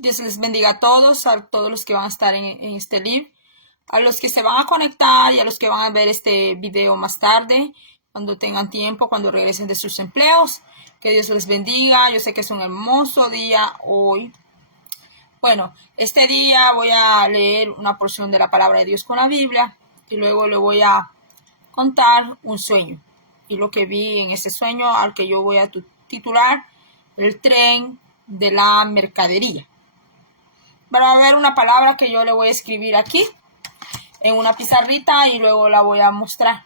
Dios les bendiga a todos los que van a estar en este live, a los que se van a conectar y a los que van a ver este video más tarde, cuando tengan tiempo, cuando regresen de sus empleos. Que Dios les bendiga. Yo sé que es un hermoso día hoy. Bueno, este día voy a leer una porción de la palabra de Dios con la Biblia y luego le voy a contar un sueño y lo que vi en ese sueño, al que yo voy a titular el tren de la mercadería. Va a haber una palabra que yo le voy a escribir aquí en una pizarrita y luego la voy a mostrar,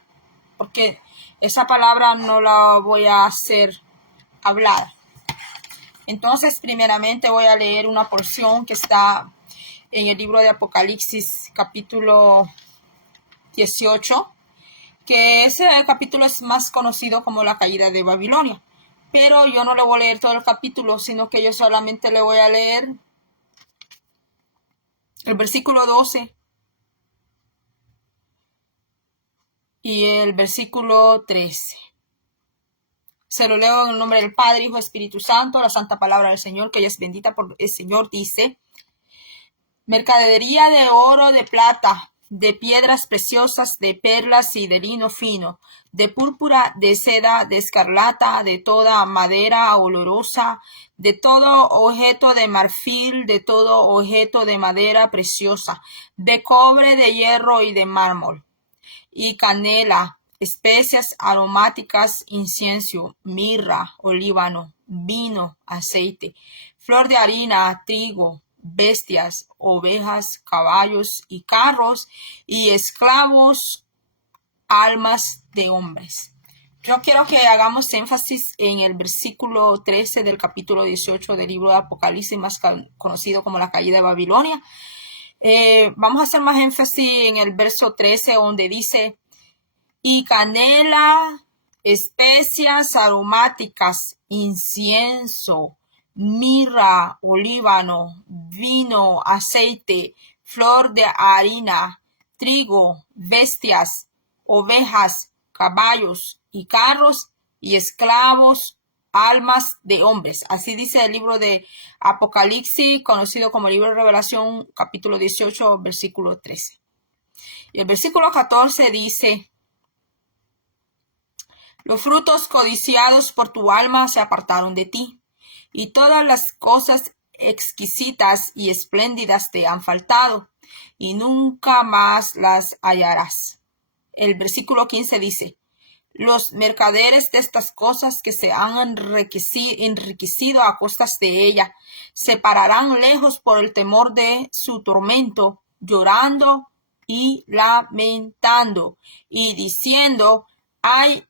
porque esa palabra no la voy a hacer hablada. Entonces, primeramente voy a leer una porción que está en el libro de Apocalipsis, capítulo 18, que ese capítulo es más conocido como la caída de Babilonia. Pero yo no le voy a leer todo el capítulo, sino que yo solamente le voy a leer el versículo 12 y el versículo 13. Se lo leo en el nombre del Padre, Hijo, Espíritu Santo. La santa palabra del Señor, que ella es bendita por el Señor, dice: mercadería de oro, de plata, de piedras preciosas, de perlas y de lino fino, de púrpura, de seda, de escarlata, de toda madera olorosa, de todo objeto de marfil, de todo objeto de madera preciosa, de cobre, de hierro y de mármol, y canela, especias aromáticas, incienso, mirra, olíbano, vino, aceite, flor de harina, trigo, bestias, ovejas, caballos y carros, y esclavos, almas de hombres. Yo quiero que hagamos énfasis en el versículo 13 del capítulo 18 del libro de Apocalipsis, más conocido como la caída de Babilonia. Vamos a hacer más énfasis en el verso 13, donde dice: y canela, especias aromáticas, incienso, mirra, olíbano, vino, aceite, flor de harina, trigo, bestias, ovejas, caballos y carros, y esclavos, almas de hombres. Así dice el libro de Apocalipsis, conocido como el libro de Revelación, capítulo 18, versículo 13. Y el versículo 14 dice: los frutos codiciados por tu alma se apartaron de ti, y todas las cosas exquisitas y espléndidas te han faltado, y nunca más las hallarás. El versículo 15 dice: los mercaderes de estas cosas que se han enriquecido a costas de ella, se pararán lejos por el temor de su tormento, llorando y lamentando, y diciendo: ay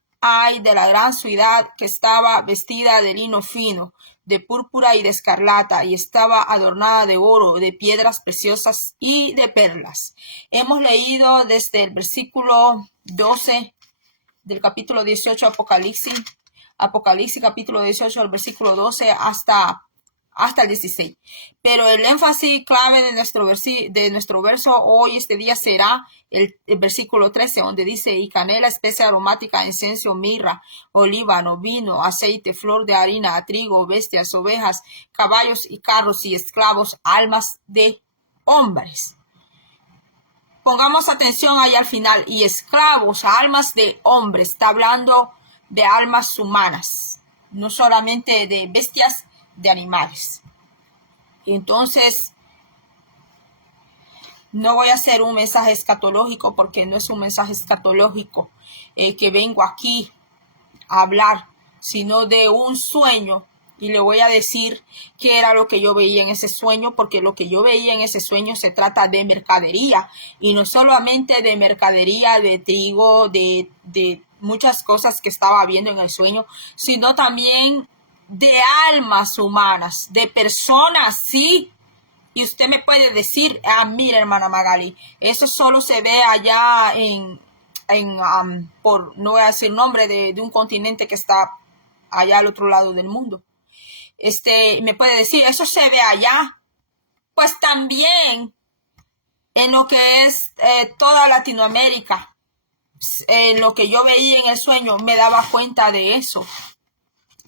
de la gran ciudad, que estaba vestida de lino fino, de púrpura y de escarlata, y estaba adornada de oro, de piedras preciosas y de perlas. Hemos leído desde el versículo 12 del capítulo 18 Apocalipsis capítulo 18, el versículo 12 hasta el 16. Pero el énfasis clave de nuestro verso hoy, este día, será el versículo 13, donde dice: y canela, especia aromática, incienso, mirra, olíbano, vino, aceite, flor de harina, trigo, bestias, ovejas, caballos y carros, y esclavos, almas de hombres. Pongamos atención ahí al final: y esclavos, almas de hombres. Está hablando de almas humanas, no solamente de bestias, de animales. Y entonces no voy a hacer un mensaje escatológico, porque no es un mensaje escatológico que vengo aquí a hablar, sino de un sueño. Y le voy a decir qué era lo que yo veía en ese sueño, porque lo que yo veía en ese sueño se trata de mercadería, y no solamente de mercadería de trigo, de muchas cosas que estaba viendo en el sueño, sino también de almas humanas, de personas, sí. Y usted me puede decir: mira, hermana Magali, eso solo se ve allá por, no voy a decir nombre de un continente que está allá al otro lado del mundo. Me puede decir: eso se ve allá. Pues también en lo que es toda Latinoamérica, en lo que yo veía en el sueño, me daba cuenta de eso.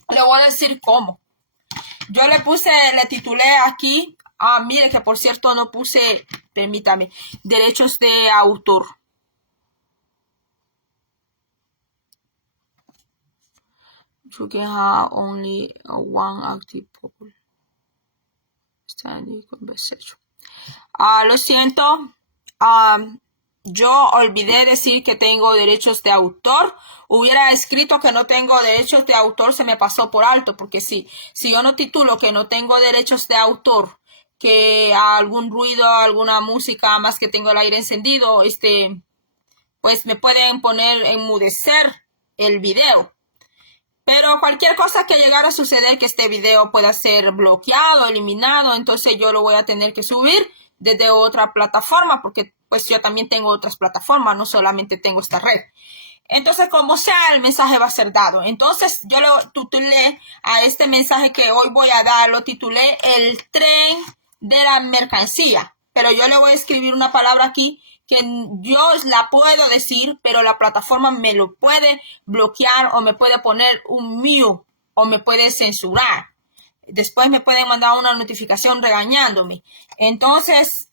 Le voy a decir cómo. Yo le titulé aquí Mire que por cierto no puse, permítame, derechos de autor. You can have only one active poll. Standing conversation. Lo siento. Yo olvidé decir que tengo derechos de autor. Hubiera escrito que no tengo derechos de autor, se me pasó por alto, porque si yo no titulo que no tengo derechos de autor, que algún ruido, alguna música, más que tengo el aire encendido, pues me pueden poner enmudecer el video. Pero cualquier cosa que llegara a suceder, que este video pueda ser bloqueado, eliminado, entonces yo lo voy a tener que subir desde otra plataforma, porque pues yo también tengo otras plataformas, no solamente tengo esta red. Entonces, como sea, el mensaje va a ser dado. Entonces, yo lo titulé a este mensaje que hoy voy a dar, lo titulé El tren de la mercancía. Pero yo le voy a escribir una palabra aquí que yo la puedo decir, pero la plataforma me lo puede bloquear o me puede poner un mute o me puede censurar. Después me pueden mandar una notificación regañándome. Entonces,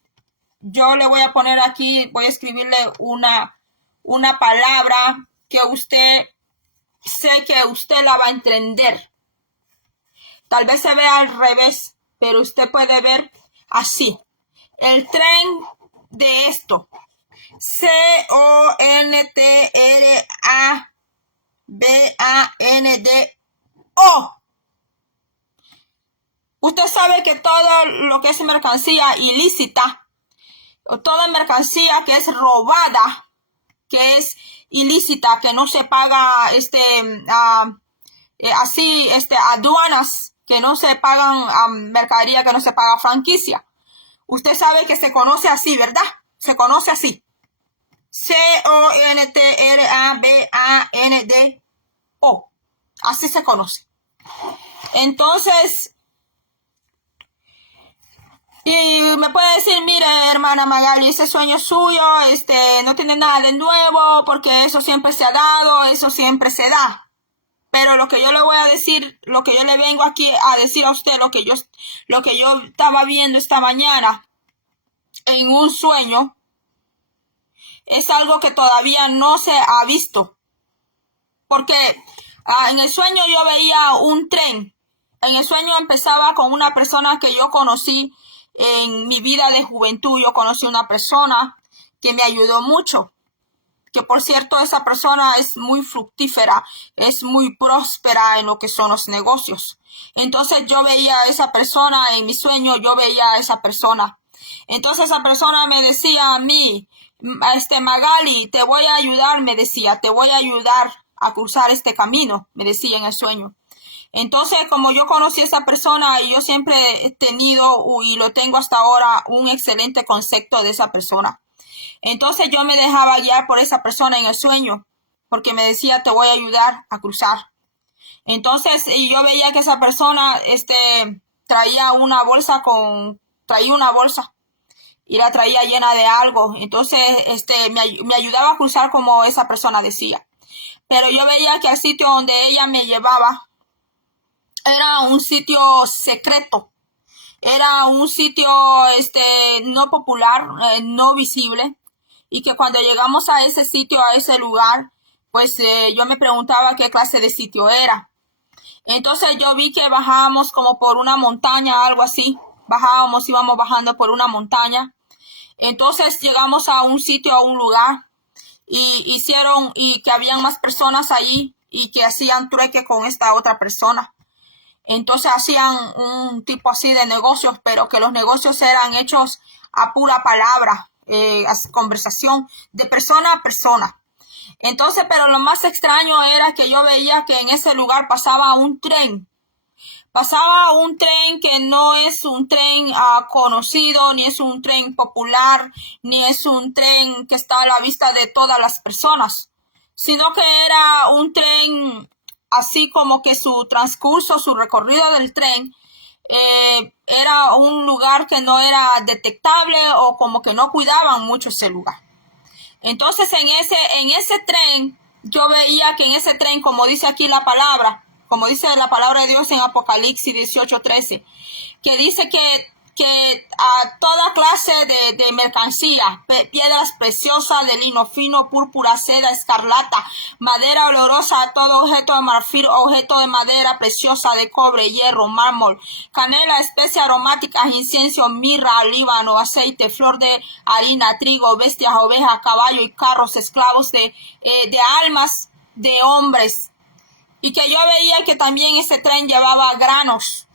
yo le voy a poner aquí, voy a escribirle una palabra que sé que usted la va a entender. Tal vez se vea al revés, pero usted puede ver así. El tren de esto. CONTRABANDO. Usted sabe que todo lo que es mercancía ilícita, o toda mercancía que es robada, que es ilícita, que no se paga aduanas, que no se pagan mercadería, que no se paga franquicia. Usted sabe que se conoce así, ¿verdad? Se conoce así. CONTRABANDO. Así se conoce. Entonces, y me puede decir, mire, hermana Magali, ese sueño suyo, no tiene nada de nuevo, porque eso siempre se ha dado, eso siempre se da. Pero lo que yo le voy a decir, lo que yo le vengo aquí a decir a usted, lo que yo estaba viendo esta mañana en un sueño, es algo que todavía no se ha visto. Porque en el sueño yo veía un tren. En el sueño empezaba con una persona que yo conocí en mi vida de juventud. Yo conocí una persona que me ayudó mucho. Que por cierto, esa persona es muy fructífera, es muy próspera en lo que son los negocios. Entonces yo veía a esa persona en mi sueño, yo veía a esa persona. Entonces esa persona me decía a mí, Magali, te voy a ayudar, me decía, te voy a ayudar a cruzar este camino, me decía en el sueño. Entonces, como yo conocí a esa persona y yo siempre he tenido y lo tengo hasta ahora un excelente concepto de esa persona. Entonces yo me dejaba guiar por esa persona en el sueño, porque me decía, te voy a ayudar a cruzar. Entonces, y yo veía que esa persona traía una bolsa y la traía llena de algo. Entonces, me ayudaba a cruzar como esa persona decía. Pero yo veía que el sitio donde ella me llevaba era un sitio secreto. Era un sitio no popular, no visible. Y que cuando llegamos a ese sitio, a ese lugar, pues yo me preguntaba qué clase de sitio era. Entonces yo vi que bajábamos como por una montaña, algo así. Íbamos bajando por una montaña. Entonces llegamos a un sitio, a un lugar. Y que habían más personas allí y que hacían trueque con esta otra persona. Entonces hacían un tipo así de negocios, pero que los negocios eran hechos a pura palabra, conversación de persona a persona. Entonces, pero lo más extraño era que yo veía que en ese lugar pasaba un tren. Pasaba un tren que no es un tren conocido, ni es un tren popular, ni es un tren que está a la vista de todas las personas, sino que era un tren así como que su transcurso, su recorrido del tren, era un lugar que no era detectable o como que no cuidaban mucho ese lugar. Entonces en ese tren, yo veía que en ese tren, como dice aquí la palabra, como dice la palabra de Dios en Apocalipsis 18:13, que dice que que a toda clase de mercancía, piedras preciosas de lino fino, púrpura, seda, escarlata, madera olorosa, todo objeto de marfil, objeto de madera preciosa, de cobre, hierro, mármol, canela, especias aromáticas, incienso, mirra, líbano, aceite, flor de harina, trigo, bestias, ovejas, caballo y carros, esclavos de almas de hombres. Y que yo veía que también ese tren llevaba granos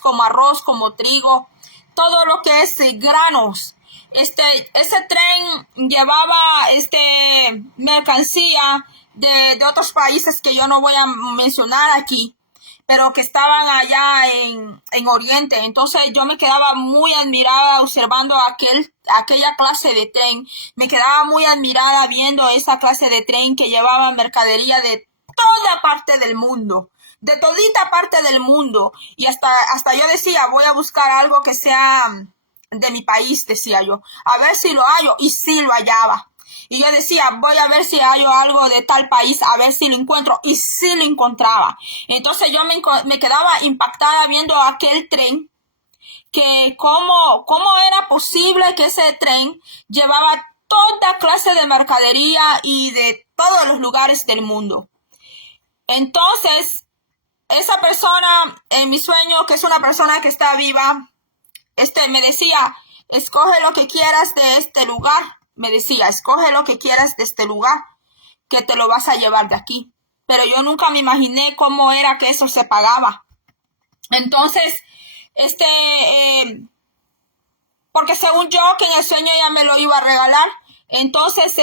como arroz, como trigo, todo lo que es granos. Ese tren llevaba mercancía de otros países que yo no voy a mencionar aquí, pero que estaban allá en Oriente. Entonces yo me quedaba muy admirada observando aquella clase de tren. Me quedaba muy admirada viendo esa clase de tren que llevaba mercadería de toda parte del mundo, de todita parte del mundo. Y hasta yo decía, voy a buscar algo que sea de mi país, decía yo, a ver si lo hallo, y sí lo hallaba. Y yo decía, voy a ver si hallo algo de tal país, a ver si lo encuentro, y sí lo encontraba. Entonces yo me quedaba impactada viendo aquel tren, que cómo era posible que ese tren llevaba toda clase de mercadería y de todos los lugares del mundo. Entonces, esa persona en mi sueño, que es una persona que está viva, me decía, escoge lo que quieras de este lugar. Me decía, escoge lo que quieras de este lugar, que te lo vas a llevar de aquí. Pero yo nunca me imaginé cómo era que eso se pagaba. Entonces, porque según yo, que en el sueño ella me lo iba a regalar. Entonces,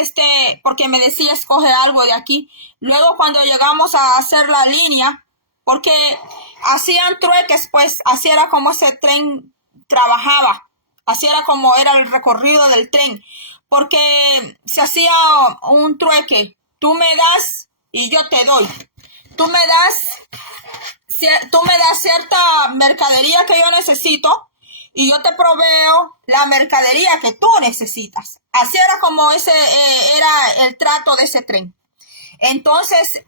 porque me decía, escoge algo de aquí. Luego, cuando llegamos a hacer la línea, porque hacían trueques, pues, así era como ese tren trabajaba. Así era como era el recorrido del tren. Porque se hacía un trueque. Tú me das y yo te doy. Tú me das cierta mercadería que yo necesito y yo te proveo la mercadería que tú necesitas. Así era como era el trato de ese tren. Entonces,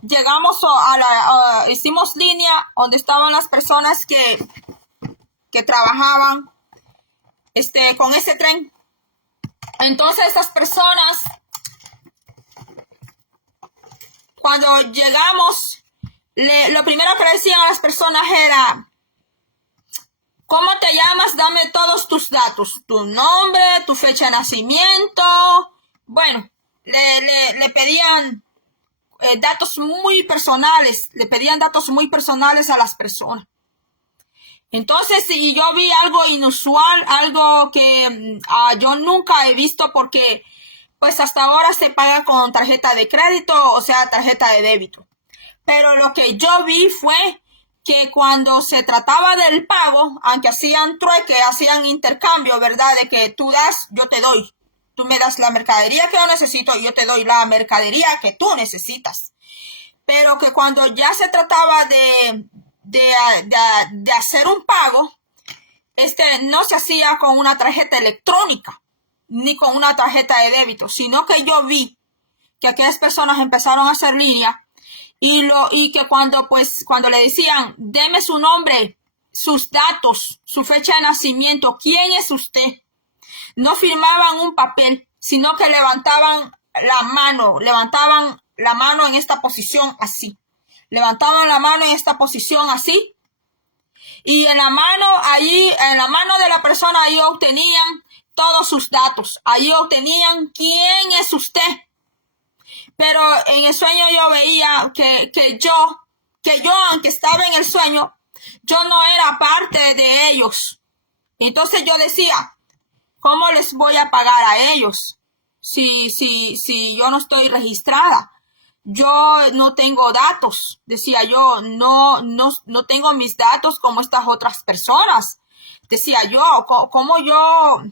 llegamos hicimos línea donde estaban las personas que trabajaban con ese tren. Entonces, esas personas, cuando llegamos, lo primero que le decían a las personas era, ¿cómo te llamas? Dame todos tus datos, tu nombre, tu fecha de nacimiento. Bueno, le pedían datos muy personales, a las personas. Entonces, y yo vi algo inusual, algo que yo nunca he visto, porque pues hasta ahora se paga con tarjeta de crédito, o sea, tarjeta de débito. Pero lo que yo vi fue que cuando se trataba del pago, aunque hacían trueque, hacían intercambio, ¿verdad? De que tú das, yo te doy. Tú me das la mercadería que yo necesito y yo te doy la mercadería que tú necesitas. Pero que cuando ya se trataba de hacer un pago, no se hacía con una tarjeta electrónica ni con una tarjeta de débito, sino que yo vi que aquellas personas empezaron a hacer línea y que cuando le decían, deme su nombre, sus datos, su fecha de nacimiento, quién es usted, no firmaban un papel, sino que levantaban la mano en esta posición así. Levantaban la mano en esta posición así. Y en la mano de la persona, ahí obtenían todos sus datos. Ahí obtenían quién es usted. Pero en el sueño yo veía que yo, aunque estaba en el sueño, yo no era parte de ellos. Entonces yo decía, ¿cómo les voy a pagar a ellos si yo no estoy registrada? Yo no tengo datos, decía yo, no tengo mis datos como estas otras personas. Decía yo, ¿cómo yo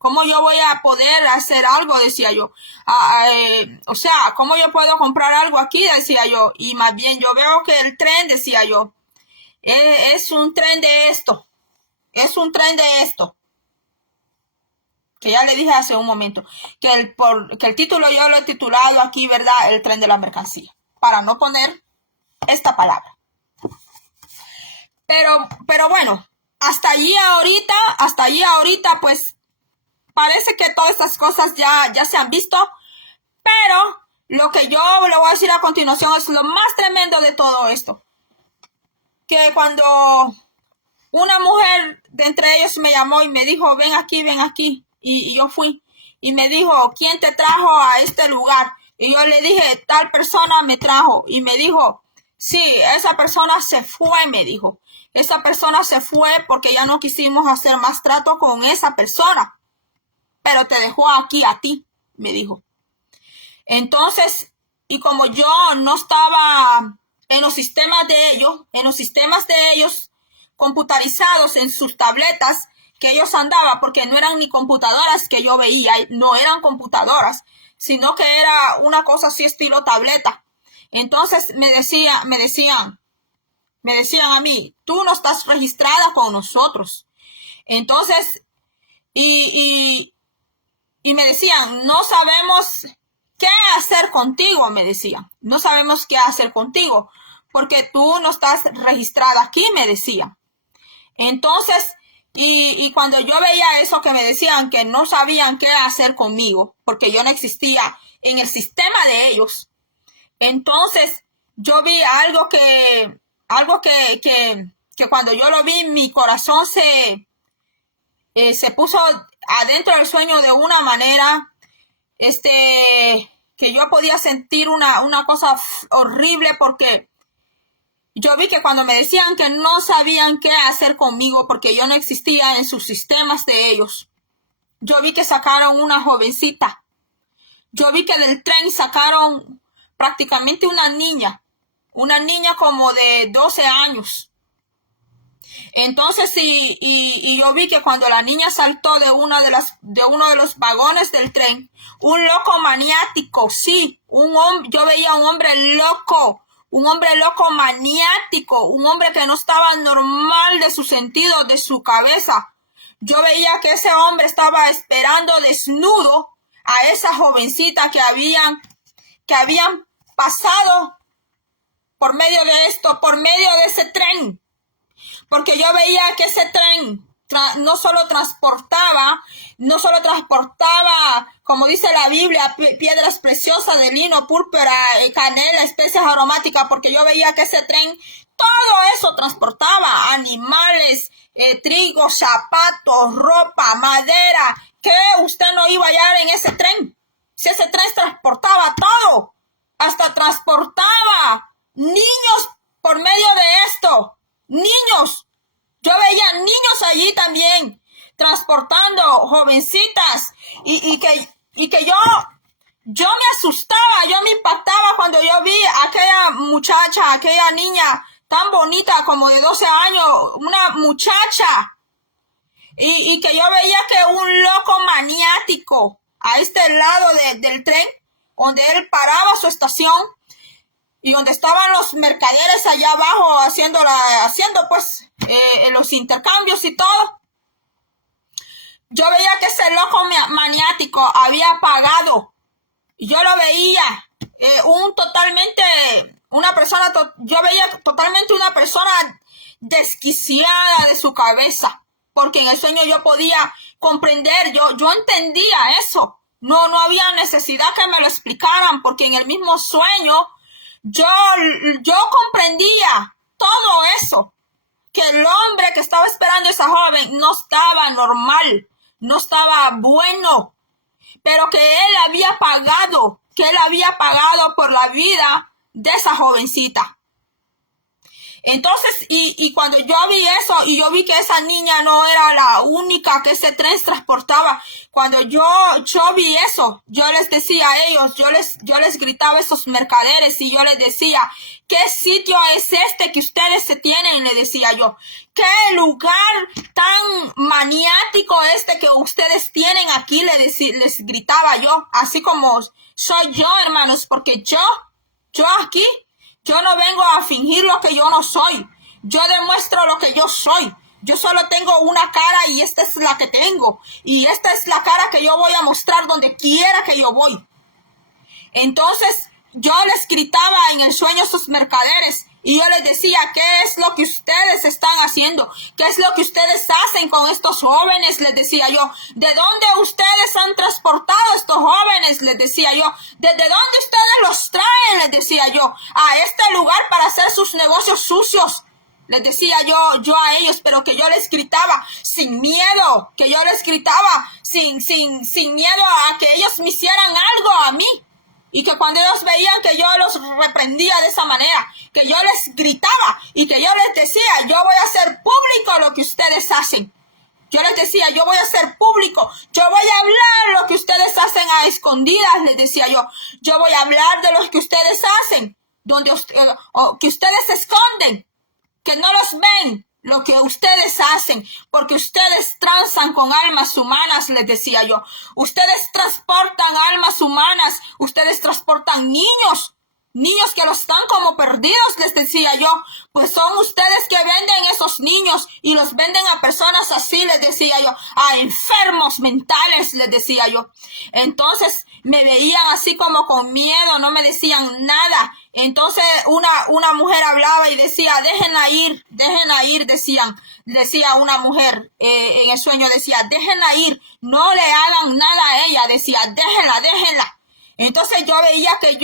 voy a poder hacer algo? Decía yo. O sea, ¿cómo yo puedo comprar algo aquí? Decía yo. Y más bien yo veo que el tren, decía yo, es un tren de esto. Es un tren de esto. Que ya le dije hace un momento, que el título yo lo he titulado aquí, ¿verdad? El tren de la mercancía, para no poner esta palabra. Pero bueno, hasta allí ahorita, pues parece que todas estas cosas ya se han visto, pero lo que yo le voy a decir a continuación es lo más tremendo de todo esto. Que cuando una mujer de entre ellos me llamó y me dijo, ven aquí, y yo fui, y me dijo, ¿quién te trajo a este lugar? Y yo le dije, tal persona me trajo, y me dijo, sí, esa persona se fue, me dijo, esa persona se fue porque ya no quisimos hacer más trato con esa persona, pero te dejó aquí a ti, me dijo. Entonces, y como yo no estaba en los sistemas de ellos, computarizados en sus tabletas que ellos andaban, porque no eran ni computadoras que yo veía, no eran computadoras, sino que era una cosa así estilo tableta. Entonces me decían a mí, tú no estás registrada con nosotros. Entonces, y me decían, no sabemos qué hacer contigo, me decían. No sabemos qué hacer contigo, porque tú no estás registrada aquí, me decían. Entonces, y cuando yo veía eso que me decían que no sabían qué hacer conmigo, porque yo no existía en el sistema de ellos, entonces yo vi algo que cuando yo lo vi, mi corazón se puso adentro del sueño de una manera, que yo podía sentir una cosa horrible, porque yo vi que cuando me decían que no sabían qué hacer conmigo porque yo no existía en sus sistemas de ellos, yo vi que sacaron una jovencita. Yo vi que del tren sacaron prácticamente una niña como de 12 años. Entonces, y yo vi que cuando la niña saltó de uno de los vagones del tren, un loco maniático, sí, yo veía un hombre loco maniático, un hombre que no estaba normal de su sentido, de su cabeza. Yo veía que ese hombre estaba esperando desnudo a esa jovencita que habían pasado por medio de ese tren. Porque yo veía que ese tren no solo transportaba, como dice la Biblia, piedras preciosas de lino, púrpura, canela, especias aromáticas, porque yo veía que ese tren, todo eso transportaba, animales, trigo, zapatos, ropa, madera. ¿Qué usted no iba a hallar en ese tren? Si ese tren transportaba todo, hasta transportaba niños por medio de esto. Niños, yo veía niños allí también, transportando jovencitas, y que yo me asustaba, yo me impactaba cuando yo vi a aquella muchacha, aquella niña tan bonita como de 12 años, una muchacha, y que yo veía que un loco maniático a este lado del tren, donde él paraba su estación, y donde estaban los mercaderes allá abajo haciendo pues los intercambios y todo. Yo veía que ese loco maniático había pagado. Yo lo veía yo veía totalmente una persona desquiciada de su cabeza, porque en el sueño yo podía comprender, yo entendía eso. No había necesidad que me lo explicaran, porque en el mismo sueño yo comprendía todo eso, que el hombre que estaba esperando a esa joven no estaba normal, no estaba bueno, pero que él había pagado por la vida de esa jovencita. Entonces, y cuando yo vi eso, y yo vi que esa niña no era la única que ese tren transportaba, cuando yo vi eso, yo les decía a ellos, yo les gritaba a esos mercaderes, y yo les decía, ¿qué sitio es este que ustedes se tienen? Le decía yo, ¿qué lugar tan maniático que ustedes tienen aquí? Les gritaba yo, así como soy yo, hermanos, porque yo aquí, yo no vengo a fingir lo que yo no soy. Yo demuestro lo que yo soy. Yo solo tengo una cara, y esta es la que tengo. Y esta es la cara que yo voy a mostrar donde quiera que yo voy. Entonces, yo les gritaba en el sueño a esos mercaderes, Y yo les decía, ¿qué es lo que ustedes están haciendo? ¿Qué es lo que ustedes hacen con estos jóvenes? Les decía yo. ¿De dónde ustedes han transportado a estos jóvenes? Les decía yo. ¿Desde dónde ustedes los traen? Les decía yo. A este lugar para hacer sus negocios sucios. Les decía yo a ellos, pero que yo les gritaba sin miedo. Que yo les gritaba sin miedo a que ellos me hicieran algo a mí. Y que cuando ellos veían que yo los reprendía de esa manera, que yo les gritaba y que yo les decía, yo voy a hacer público lo que ustedes hacen. Yo les decía, yo voy a hacer público, yo voy a hablar lo que ustedes hacen a escondidas, les decía yo. Yo voy a hablar de lo que ustedes hacen, que ustedes esconden, que no los ven. Lo que ustedes hacen, porque ustedes transan con almas humanas, les decía yo. Ustedes transportan almas humanas, ustedes transportan niños que los están como perdidos, les decía yo. Pues son ustedes que venden esos niños y los venden a personas así, les decía yo. A enfermos mentales, les decía yo. Entonces me veían así como con miedo, no me decían nada. Entonces una mujer hablaba y decía, déjenla ir, decía una mujer en el sueño, decía, déjenla ir, no le hagan nada a ella, decía, déjenla. Entonces yo veía que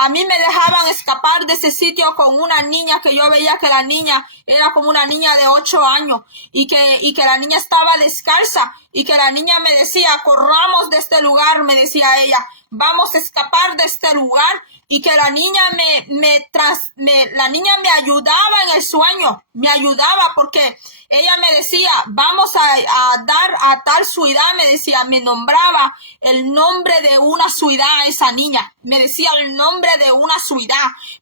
a mí me dejaban escapar de ese sitio con una niña que yo veía que la niña era como una niña de 8 años y que la niña estaba descalza y que la niña me decía, corramos de este lugar, me decía ella, vamos a escapar de este lugar. Y que la niña la niña me ayudaba en el sueño, me ayudaba porque ella me decía, vamos a dar a tal ciudad, me decía, me nombraba el nombre de una ciudad esa niña, me decía el nombre de una ciudad,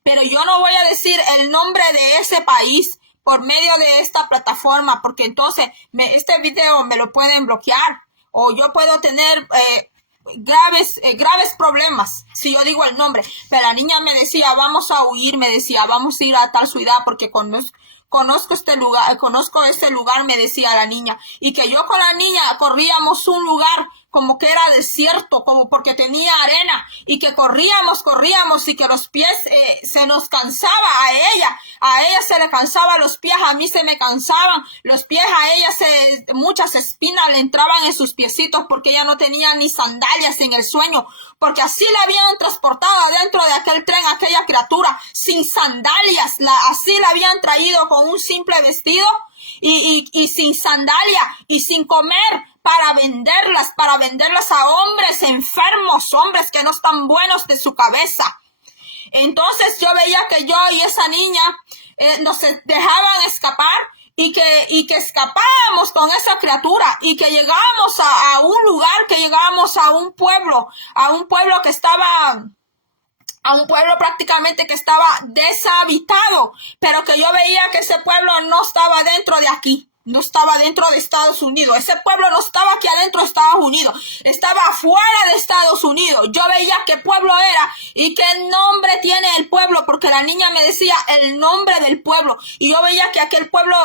pero yo no voy a decir el nombre de ese país por medio de esta plataforma, porque entonces este video me lo pueden bloquear o yo puedo tener graves problemas si yo digo el nombre. Pero la niña me decía, vamos a huir, me decía, vamos a ir a tal ciudad porque conozco este lugar, me decía la niña. Y que yo con la niña corríamos un lugar como que era desierto, como porque tenía arena, y que corríamos y que los pies se nos cansaba a ella se le cansaban los pies, a mí se me cansaban los pies, a ella muchas espinas le entraban en sus piecitos porque ella no tenía ni sandalias en el sueño, porque así la habían transportado dentro de aquel tren, aquella criatura, sin sandalias, así la habían traído con un simple vestido y sin sandalia y sin comer, para venderlas a hombres enfermos, hombres que no están buenos de su cabeza. Entonces yo veía que yo y esa niña nos dejaban escapar y que escapábamos con esa criatura y que llegábamos a un lugar, que llegábamos a un pueblo que estaba... a un pueblo prácticamente que estaba deshabitado, pero que yo veía que ese pueblo no estaba dentro de aquí, no estaba dentro de Estados Unidos, ese pueblo no estaba aquí adentro de Estados Unidos, estaba afuera de Estados Unidos. Yo veía qué pueblo era y qué nombre tiene el pueblo, porque la niña me decía el nombre del pueblo, y yo veía que aquel pueblo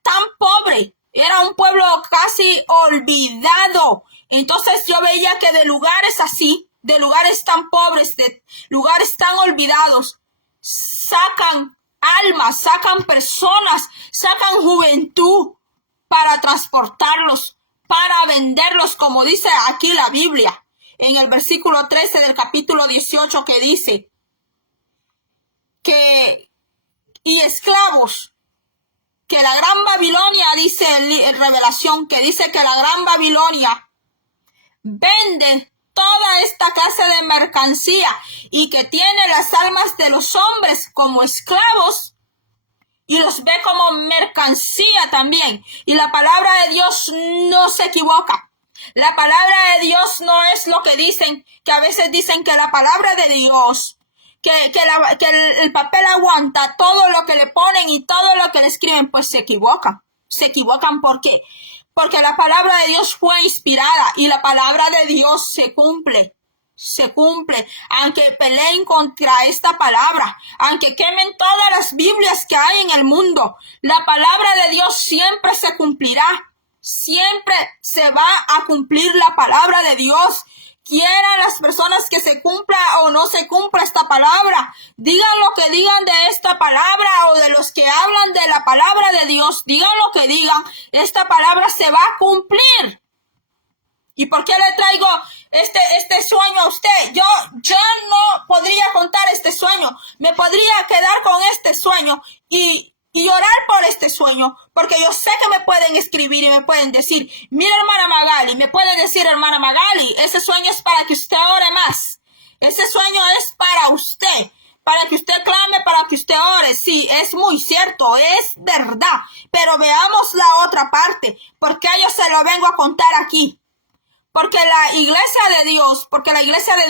tan pobre era un pueblo casi olvidado. Entonces yo veía que de lugares así, de lugares tan pobres, de lugares tan olvidados, sacan almas, sacan personas, sacan juventud para transportarlos, para venderlos, como dice aquí la Biblia, en el versículo 13 del capítulo 18, que dice y esclavos, que la gran Babilonia, dice en Revelación, que dice que la gran Babilonia vende toda esta clase de mercancía y que tiene las almas de los hombres como esclavos y los ve como mercancía también. Y la palabra de Dios no se equivoca. La palabra de Dios no es lo que dicen, que a veces dicen que la palabra de Dios, que el papel aguanta todo lo que le ponen y todo lo que le escriben. Pues se equivocan. Se equivocan porque la palabra de Dios fue inspirada y la palabra de Dios se cumple. Se cumple, aunque peleen contra esta palabra, aunque quemen todas las Biblias que hay en el mundo, la palabra de Dios siempre se cumplirá, siempre se va a cumplir la palabra de Dios. quieran las personas que se cumpla o no se cumpla esta palabra, digan lo que digan de esta palabra o de los que hablan de la palabra de Dios, digan lo que digan, esta palabra se va a cumplir. ¿Y por qué le traigo este sueño a usted? Yo no podría contar este sueño. Me podría quedar con este sueño y orar por este sueño. Porque yo sé que me pueden escribir y me pueden decir, mira hermana Magali, me pueden decir hermana Magali, ese sueño es para que usted ore más. Ese sueño es para usted. Para que usted clame, para que usted ore. Sí, es muy cierto, es verdad. Pero veamos la otra parte. Porque yo se lo vengo a contar aquí. Porque la iglesia de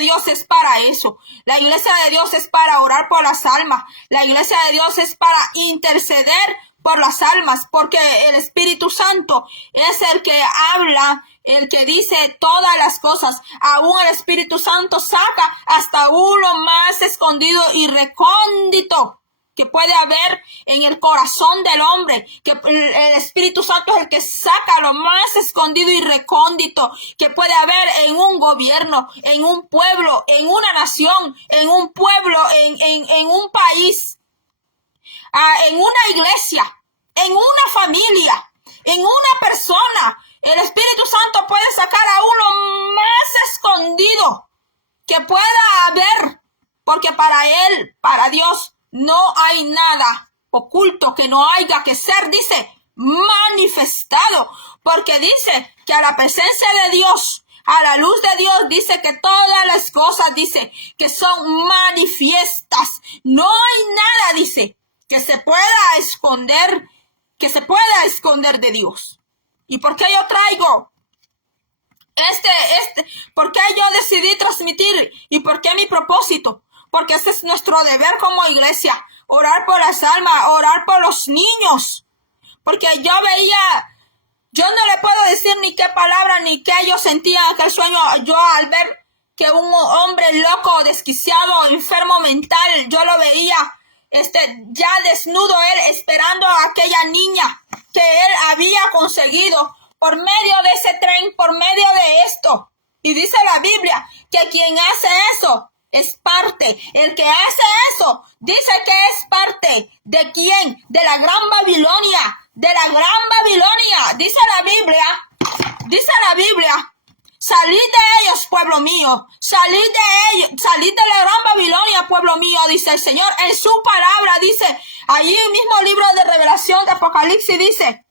Dios es para eso. La iglesia de Dios es para orar por las almas. La iglesia de Dios es para interceder por las almas. Porque el Espíritu Santo es el que habla, el que dice todas las cosas. Aún el Espíritu Santo saca hasta uno más escondido y recóndito que puede haber en el corazón del hombre, que el Espíritu Santo es el que saca lo más escondido y recóndito que puede haber en un gobierno, en un pueblo, en una nación, en un pueblo, en un país, en una iglesia, en una familia, en una persona. El Espíritu Santo puede sacar a uno más escondido que pueda haber, porque para Él, para Dios, no hay nada oculto que no haya que ser, dice, manifestado, porque dice que a la presencia de Dios, a la luz de Dios, dice que todas las cosas, dice, que son manifiestas. No hay nada, dice, que se pueda esconder de Dios. ¿Y por qué yo traigo por qué yo decidí transmitir y por qué mi propósito? Porque ese es nuestro deber como iglesia, orar por las almas, orar por los niños. Porque yo no le puedo decir ni qué palabra ni qué yo sentía en aquel sueño. Yo al ver que un hombre loco, desquiciado, enfermo mental, yo lo veía ya desnudo él, esperando a aquella niña que él había conseguido por medio de ese tren, por medio de esto. Y dice la Biblia que quien hace eso es parte. El que hace eso dice que es parte. ¿De quién? De la gran Babilonia. De la gran Babilonia. Dice la Biblia. Salid de ellos, pueblo mío. Salid de ellos. Salid de la gran Babilonia, pueblo mío, dice el Señor. En su palabra dice. Allí mismo libro de Revelación, de Apocalipsis dice.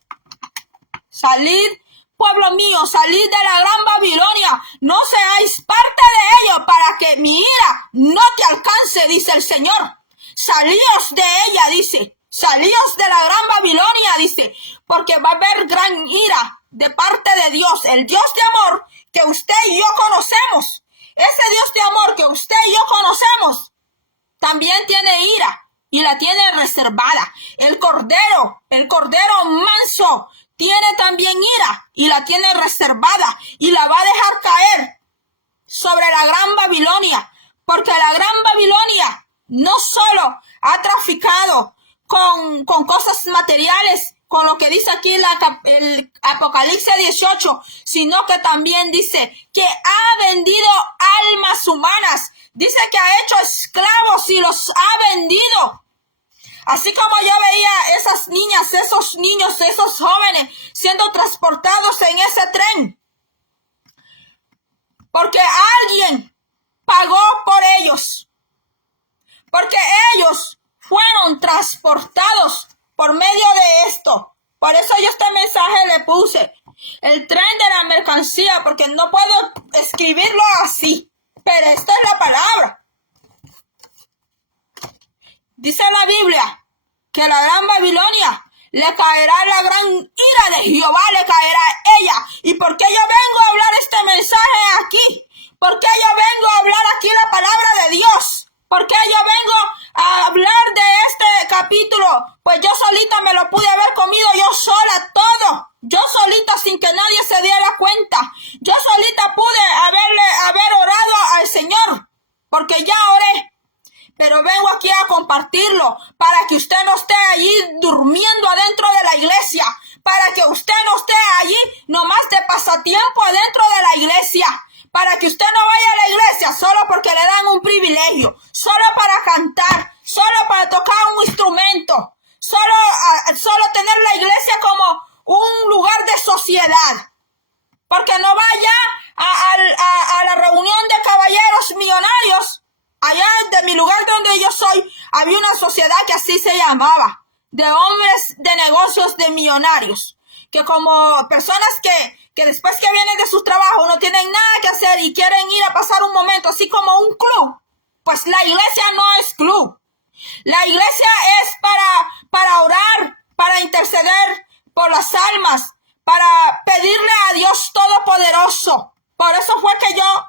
Salid, pueblo mío, salid de la gran Babilonia, no seáis parte de ellos para que mi ira no te alcance, dice el Señor. Salíos de ella, dice, salíos de la gran Babilonia, dice, porque va a haber gran ira de parte de Dios, el Dios de amor que usted y yo conocemos. Ese Dios de amor que usted y yo conocemos, también tiene ira y la tiene reservada. El cordero manso, tiene también ira y la tiene reservada y la va a dejar caer sobre la gran Babilonia, porque la gran Babilonia no solo ha traficado con cosas materiales, con lo que dice aquí el Apocalipsis 18, sino que también dice que ha vendido almas humanas, dice que ha hecho esclavos y los ha vendido. Así como yo veía esas niñas, esos niños, esos jóvenes siendo transportados en ese tren. Porque alguien pagó por ellos. Porque ellos fueron transportados por medio de esto. Por eso yo este mensaje le puse el tren de la mercancía, porque no puedo escribirlo así. Pero esta es la palabra. Dice la Biblia que la gran Babilonia le caerá la gran ira de Jehová, le caerá a ella. ¿Y por qué yo vengo a hablar este mensaje aquí? ¿Por qué yo vengo a hablar aquí la palabra de Dios? ¿Por qué yo vengo a hablar de este capítulo? Pues yo solita me lo pude haber comido yo sola todo. Yo solita sin que nadie se diera cuenta. Yo solita pude haber orado al Señor, porque ya oré. Pero vengo aquí a compartirlo para que usted no esté allí durmiendo adentro de la iglesia, para que usted no esté allí nomás de pasatiempo adentro de la iglesia, para que usted no vaya a la iglesia solo porque le dan un privilegio, solo para cantar, solo para tocar un instrumento, solo tener la iglesia como un lugar de sociedad. Porque no vaya a la reunión de caballeros millonarios. Allá de mi lugar donde yo soy, había una sociedad que así se llamaba, de hombres de negocios de millonarios, que como personas que después que vienen de sus trabajos no tienen nada que hacer y quieren ir a pasar un momento, así como un club. Pues la iglesia no es club. La iglesia es para orar, para interceder por las almas, para pedirle a Dios Todopoderoso. Por eso fue que yo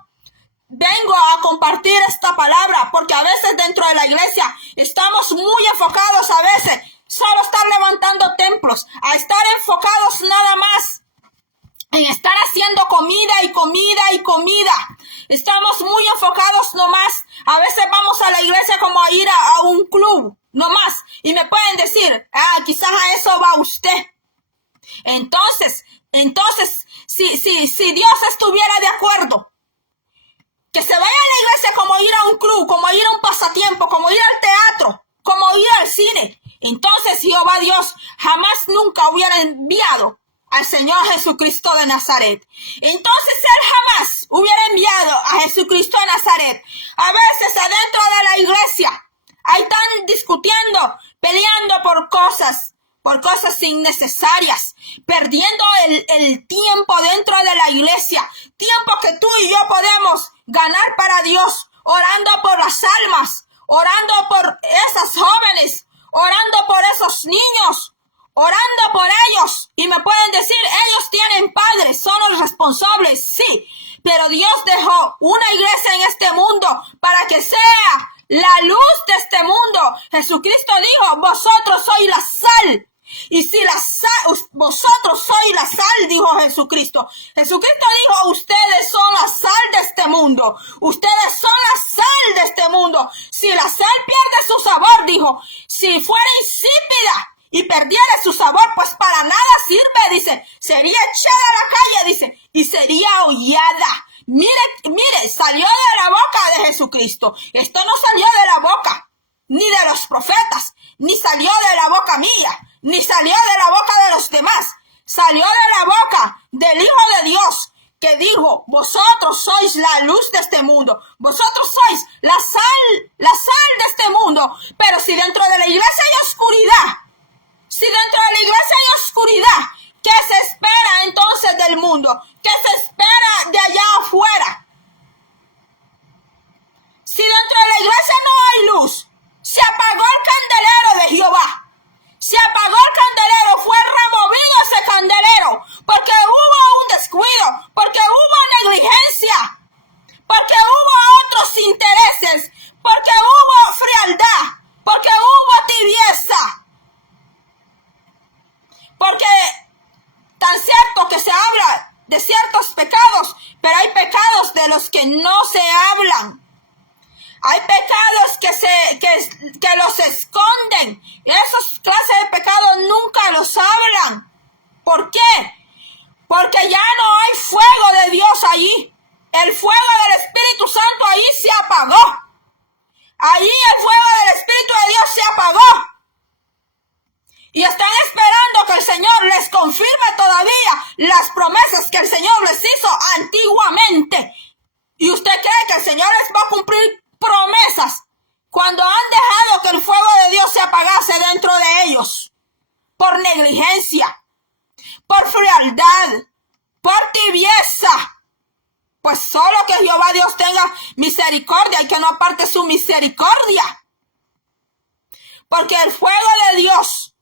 vengo a compartir esta palabra, porque a veces dentro de la iglesia estamos muy enfocados a veces solo estar levantando templos, a estar enfocados nada más en estar haciendo comida y comida y comida. Estamos muy enfocados nomás. A veces vamos a la iglesia como a ir a un club, nomás. Y me pueden decir, quizás a eso va usted. Entonces, si Dios estuviera de acuerdo, que se vaya a la iglesia como ir a un club, como ir a un pasatiempo, como ir al teatro, como ir al cine, entonces Jehová Dios jamás nunca hubiera enviado al Señor Jesucristo de Nazaret. Entonces Él jamás hubiera enviado a Jesucristo de Nazaret. A veces adentro de la iglesia ahí están discutiendo, peleando por cosas innecesarias, perdiendo el tiempo dentro de la iglesia, tiempo que tú y yo podemos ganar para Dios, orando por las almas, orando por esas jóvenes, orando por esos niños, orando por ellos. Y me pueden decir, ellos tienen padres, son los responsables, sí, pero Dios dejó una iglesia en este mundo para que sea la luz de este mundo. Jesucristo dijo, vosotros sois la sal. Y si vosotros sois la sal, dijo Jesucristo. Jesucristo dijo, ustedes son la sal de este mundo. Ustedes son la sal de este mundo. Si la sal pierde su sabor, dijo, si fuera insípida y perdiera su sabor, pues para nada sirve, dice. Sería echada a la calle, dice, y sería hollada. Mire, salió de la boca de Jesucristo. Esto no salió de la boca ni de los profetas, ni salió de la boca mía, ni salió de la boca de los demás. Salió de la boca del Hijo de Dios, que dijo, vosotros sois la luz de este mundo. Vosotros sois la sal de este mundo. Pero si dentro de la iglesia hay oscuridad, si dentro de la iglesia hay oscuridad, ¿qué se espera entonces del mundo? ¿Qué se espera de allá afuera? Si dentro de la iglesia no hay luz, se apagó el candelero de Jehová. Se apagó el candelero, fue removido ese candelero, porque hubo un descuido, porque hubo negligencia, porque hubo otros intereses, porque hubo frialdad, porque hubo tibieza. Porque tan cierto que se habla de ciertos pecados, pero hay pecados de los que no se hablan. Hay pecados que los esconden. Esos clases de pecados nunca los hablan. ¿Por qué? Porque ya no hay fuego de Dios allí. El fuego del Espíritu Santo allí se apagó. Allí el fuego del Espíritu de Dios se apagó. Y están esperando que el Señor les confirme todavía las promesas que el Señor les hizo antiguamente. ¿Y usted cree que el Señor les va a cumplir promesas cuando han dejado que el fuego de Dios se apagase dentro de ellos? Por negligencia, por frialdad, por tibieza. Pues solo que Jehová Dios tenga misericordia y que no aparte su misericordia. Porque el fuego de Dios,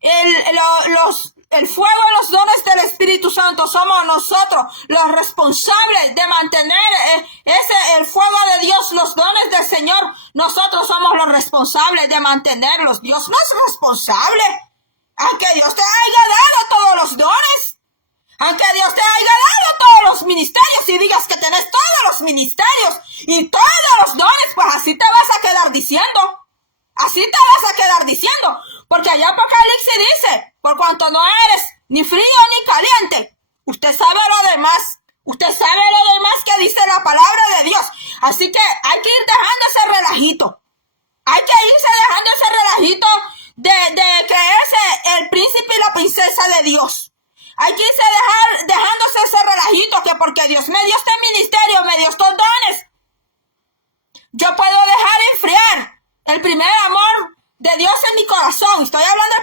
el fuego y los dones del Espíritu Santo somos nosotros los responsables de mantener el fuego de Dios, los dones del Señor. Nosotros somos los responsables de mantenerlos. Dios no es responsable. Aunque Dios te haya dado todos los dones, aunque Dios te haya dado todos los ministerios y digas que tenés todos los ministerios y todos los dones, pues así te vas a quedar diciendo. Así te vas a quedar diciendo. Porque allá Apocalipsis dice, por cuanto no eres ni frío ni caliente, usted sabe lo demás, Usted sabe lo demás que dice la palabra de Dios. Así que hay que ir dejando ese relajito. Hay que irse dejando ese relajito de creerse el príncipe y la princesa de Dios. Hay que irse dejándose ese relajito que porque Dios me dio este ministerio, me dio estos dones, yo puedo dejar enfriar el primer amor de Dios en mi corazón. Estoy hablando del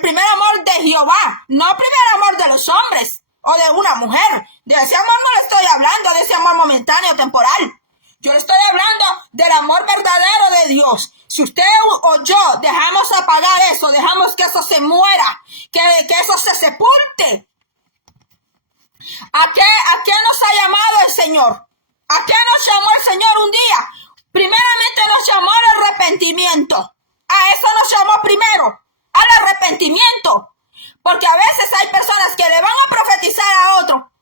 primer amor de Jehová, no el primer amor de los hombres o de una mujer. De ese amor no le estoy hablando, de ese amor momentáneo, temporal. Yo le estoy hablando del amor verdadero de Dios. Si usted o yo dejamos apagar eso, dejamos que eso se muera, que eso se sepulte, ¿a qué nos ha llamado el Señor? ¿A qué nos llamó el Señor un día? Primeramente nos llamó al arrepentimiento. A eso nos llamó primero, al arrepentimiento. Porque a veces hay personas que le van a profetizar a otro.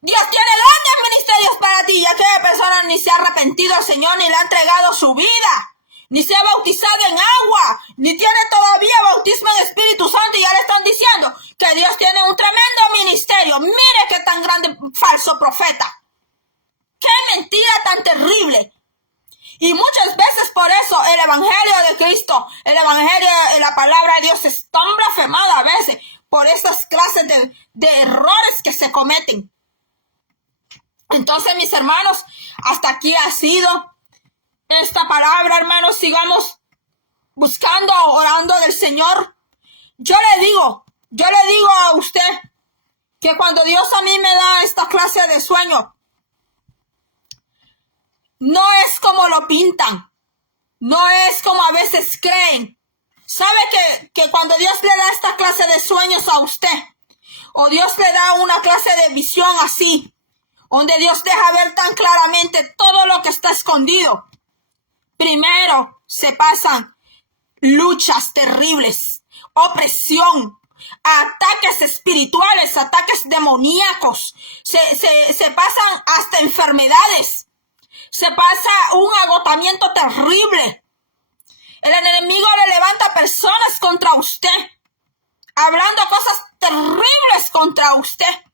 Dios tiene grandes ministerios para ti, ya que la persona ni se ha arrepentido al Señor, ni le ha entregado su vida, ni se ha bautizado en agua, ni tiene todavía bautismo en Espíritu Santo, y ya le están diciendo que Dios tiene un tremendo ministerio. Mire qué tan grande falso profeta. ¡Qué mentira tan terrible! Y muchas veces por eso el Evangelio de Cristo, el Evangelio de la palabra de Dios es tan blasfemada a veces por estas clases de errores que se cometen. Entonces, mis hermanos, hasta aquí ha sido esta palabra, hermanos. Sigamos buscando, orando del Señor. Yo le digo a usted que cuando Dios a mí me da esta clase de sueño, no es como lo pintan, no es como a veces creen. ¿Sabe que cuando Dios le da esta clase de sueños a usted, o Dios le da una clase de visión así, donde Dios deja ver tan claramente todo lo que está escondido, primero se pasan luchas terribles, opresión, ataques espirituales, ataques demoníacos, se pasan hasta enfermedades, se pasa un agotamiento terrible. El enemigo le levanta personas contra usted, hablando cosas terribles contra usted,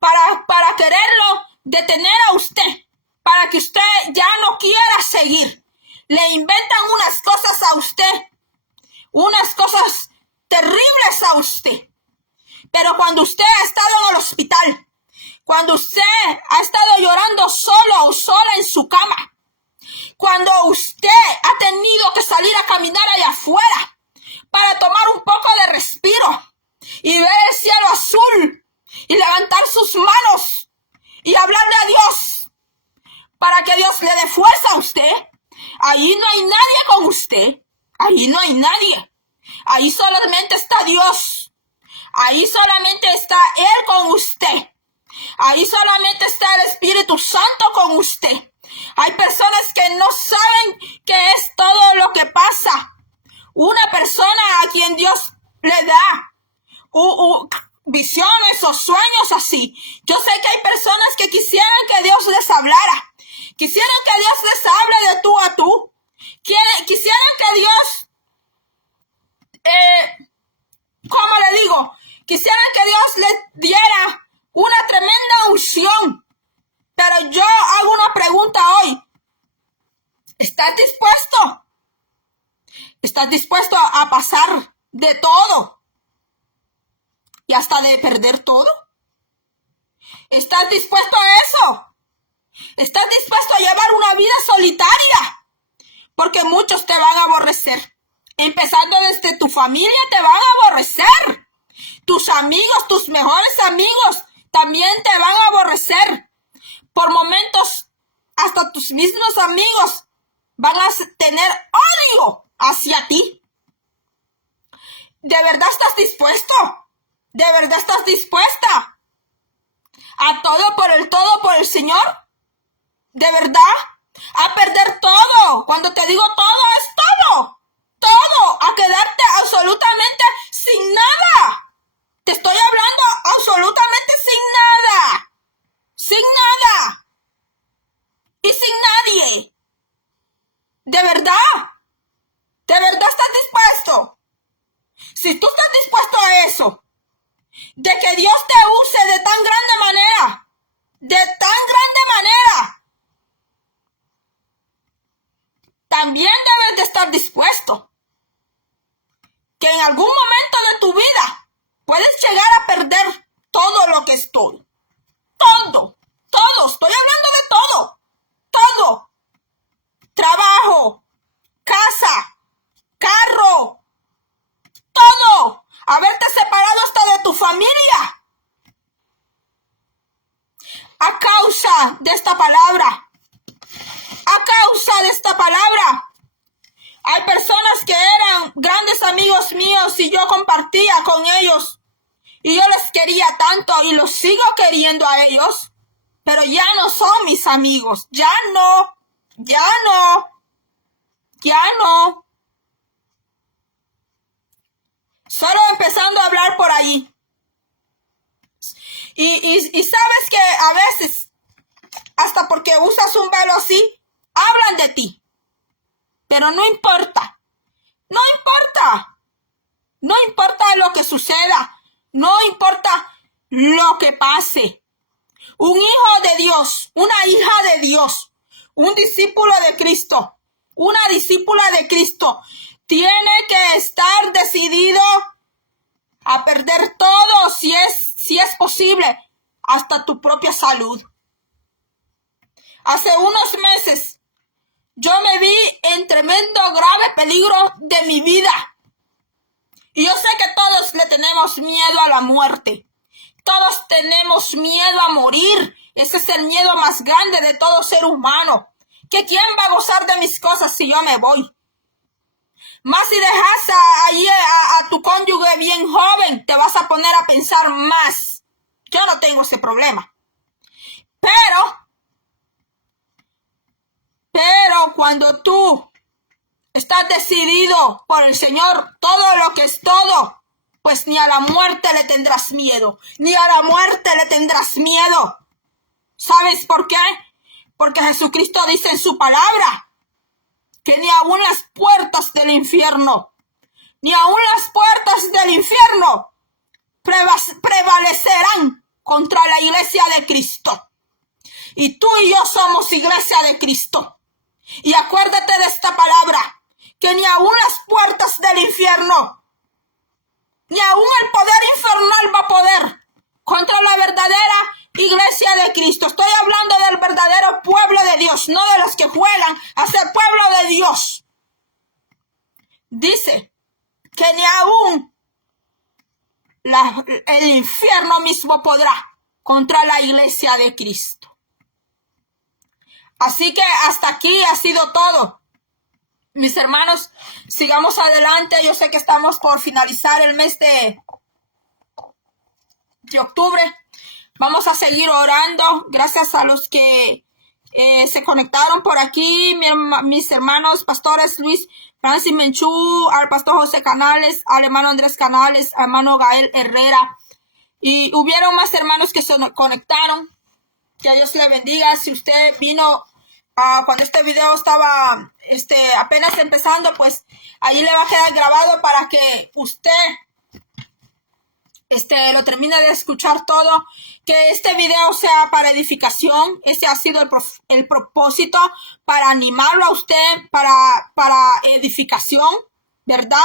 para quererlo detener a usted, para que usted ya no quiera seguir. Le inventan unas cosas a usted, unas cosas terribles a usted. Pero cuando usted ha estado en el hospital, cuando usted ha estado llorando solo o sola en su cama, cuando usted ha tenido que salir a caminar allá afuera para tomar un poco de respiro y ver el cielo azul y levantar sus manos y hablarle a Dios para que Dios le dé fuerza a usted, ahí no hay nadie con usted, ahí no hay nadie, ahí solamente está Dios, ahí solamente está Él con usted. Ahí solamente está el Espíritu Santo con usted. Hay personas que no saben qué es todo lo que pasa. Una persona a quien Dios le da visiones o sueños así. Yo sé que hay personas que quisieran que Dios les hablara. Quisieran que Dios les hable de tú a tú. Quisieran que Dios, ¿cómo le digo? Quisieran que Dios les diera una tremenda unción. Pero yo hago una pregunta hoy. ¿Estás dispuesto? ¿Estás dispuesto a pasar de todo? ¿Y hasta de perder todo? ¿Estás dispuesto a eso? ¿Estás dispuesto a llevar una vida solitaria? Porque muchos te van a aborrecer. Empezando desde tu familia te van a aborrecer. Tus amigos, tus mejores amigos también te van a aborrecer. Por momentos, hasta tus mismos amigos van a tener odio hacia ti. ¿De verdad estás dispuesto? ¿De verdad estás dispuesta a todo por el Señor? ¿De verdad? A perder todo. Cuando te digo todo, es todo. Todo. A quedarte absolutamente sin nada. Te estoy hablando absolutamente sin nada. Sin nada. Y sin nadie. ¿De verdad? ¿De verdad estás dispuesto? Si tú estás dispuesto a eso, de que Dios te use de tan grande manera, es todo. Todo, todo, estoy hablando de todo. Todo. Trabajo, casa, carro, todo. Haberte separado hasta de tu familia. A causa de esta palabra. A causa de esta palabra. Hay personas que eran grandes amigos míos y yo compartía con ellos. Y yo les quería tanto y los sigo queriendo a ellos. Pero ya no son mis amigos. Ya no. Ya no. Ya no. Solo empezando a hablar por ahí. Y sabes que a veces, hasta porque usas un velo así, hablan de ti. Pero no importa. No importa. No importa lo que suceda. No importa lo que pase. Un hijo de Dios, una hija de Dios, un discípulo de Cristo, una discípula de Cristo, tiene que estar decidido a perder todo si es posible, hasta tu propia salud. Hace unos meses yo me vi en tremendo grave peligro de mi vida. Y yo sé que todos le tenemos miedo a la muerte. Todos tenemos miedo a morir. Ese es el miedo más grande de todo ser humano. ¿Que quién va a gozar de mis cosas si yo me voy? Más si dejas a tu cónyuge bien joven, te vas a poner a pensar más. Yo no tengo ese problema. Pero cuando tú estás decidido por el Señor, todo lo que es todo, pues ni a la muerte le tendrás miedo. Ni a la muerte le tendrás miedo. ¿Sabes por qué? Porque Jesucristo dice en su palabra que ni aun las puertas del infierno, ni aun las puertas del infierno prevalecerán contra la iglesia de Cristo. Y tú y yo somos iglesia de Cristo. Y acuérdate de esta palabra, que ni aun las puertas del infierno, ni aun el poder infernal va a poder contra la verdadera iglesia de Cristo. Estoy hablando del verdadero pueblo de Dios, no de los que juegan a ser pueblo de Dios. Dice que ni aun el infierno mismo podrá contra la iglesia de Cristo. Así que hasta aquí ha sido todo. Mis hermanos, sigamos adelante. Yo sé que estamos por finalizar el mes de octubre. Vamos a seguir orando. Gracias a los que se conectaron por aquí. Mis hermanos pastores Luis Francis Menchú, al pastor José Canales, al hermano Andrés Canales, al hermano Gael Herrera. Y hubieron más hermanos que se conectaron. Que Dios le bendiga. Si usted vino cuando este video estaba apenas empezando, pues ahí le va a quedar grabado para que usted lo termine de escuchar todo. Que este video sea para edificación. Este ha sido el propósito, para animarlo a usted, para edificación, ¿verdad?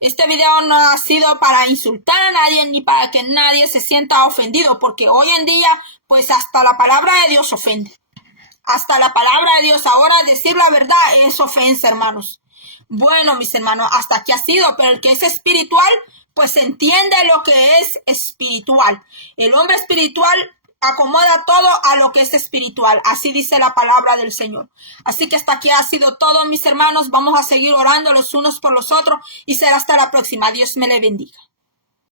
Este video no ha sido para insultar a nadie, ni para que nadie se sienta ofendido, porque hoy en día, pues hasta la palabra de Dios ofende. Hasta la palabra de Dios ahora, decir la verdad es ofensa, hermanos. Bueno, mis hermanos, hasta aquí ha sido, pero el que es espiritual, pues entiende lo que es espiritual. El hombre espiritual acomoda todo a lo que es espiritual. Así dice la palabra del Señor. Así que hasta aquí ha sido todo, mis hermanos. Vamos a seguir orando los unos por los otros y será hasta la próxima. Dios me le bendiga.